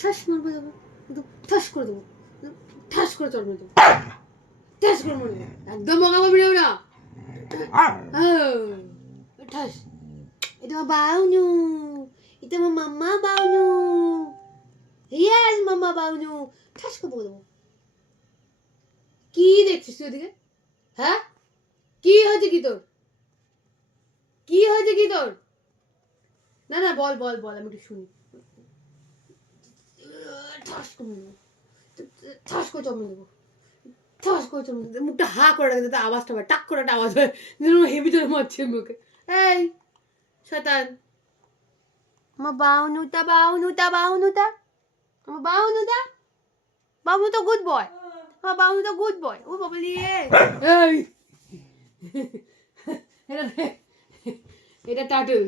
ঠাস মারবো যাবো, একদম ঠাস করে দেবো, ঠাস করে চড় মেরে দেবো, ঠাস করে মরে দেবো, একদম মগা পাবি না। ঠাস, এটা আমার বাউনু, এটা আমার মাম্মা বাউনু, ইয়াস মাম্মা বাউনু, ঠাস করে বলে দেবো। কি দেখছিস তুই ওদিকে? হ্যাঁ, কি হয়েছে কি তোর? কি হয়েছে কি তোর? না না বল বল বল, আমি একটু শুনি। ঠাস করে দেবো, ঠাস করে চমড়ে দেবো, ঠাস করে চমড়ে দেবো, মুখটা হা করে রাখে যাতে আওয়াজটা হয়, টাক করে একটা আওয়াজ হয়, যেন হেভি জোরে মারছে মুখে। এই শয়তান, আমার বাউনুটা বাউনুটা বাউনুটা, আমার বাউনুটা, বাউনুটা গুড বয়, আমার বাউনুটা গুড বয়। ও বাবা লিয়ে, এই এটা এটা টাটল,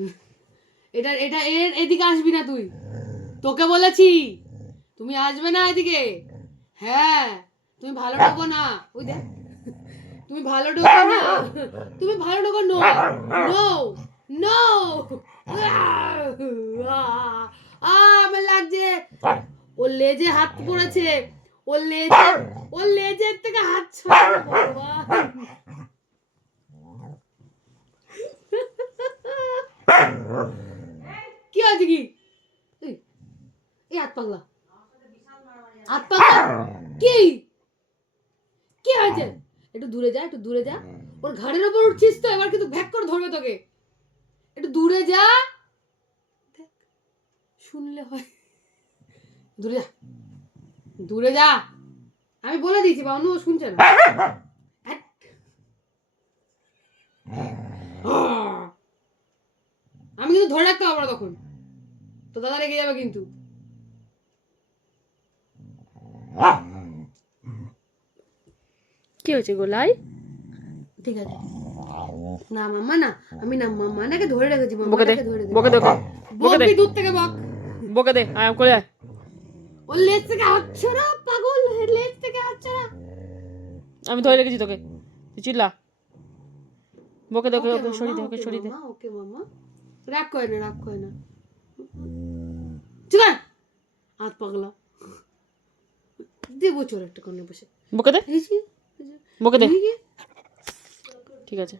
এটা এটা এর এদিকে আসবি না তুই, তোকে বলেছি তুমি আসবে না এদিকে। হ্যাঁ, তুমি ভালো ঢোকো না, ওই দেখ, তুমি ভালো ঢোকো না, তুমি ভালো ঢোকো। নো নো নো, আমার লাগছে। ওর লেজে হাত পড়েছে, ওর লেজের থেকে হাত ছড়ানো, ভগবান। কি আছে কি? এই হাত পাগলা, হাত পাগলা, কি কি হয়েছে? একটু দূরে যা, একটু দূরে যা, ওর ঘাড়ের ওপর উঠছিস তো, এবার কিন্তু ভ্যাক করে ধরবে তোকে। একটু দূরে যা, শুনলে হয়। দূরে যা, দূরে যা, আমি বলে দিয়েছি, বা অন্য শুনছে না। আমি কিন্তু ধরে রাখতে পারবো না তখন, তো দাদা রেগে যাবে কিন্তু। কি হয়েছে গোলাই? ঠিক আছে, না মাম্মা না, আমি না মাম্মা নাকে ধরে রেখেছি, মাম্মাকে ধরে রেখেছি। বকে দে, বকবি দূর থেকে বক, বকে দে, আয় করে আয়। ওর লেজ থেকে হচ্ছে না পাগল, লেজ থেকে হচ্ছে না, আমি ধরে রেখেছি তোকে, তুই চিল্লা। বকে দে, ওকে সরিয়ে দে, ওকে সরিয়ে দে। ওকে মাম্মা, রাগ করে না, রাগ করে না, চুপ কর, হাত পাগলা দেবো চোর একটা কোণে বসে। বকে দে, বকে দে, ঠিক আছে।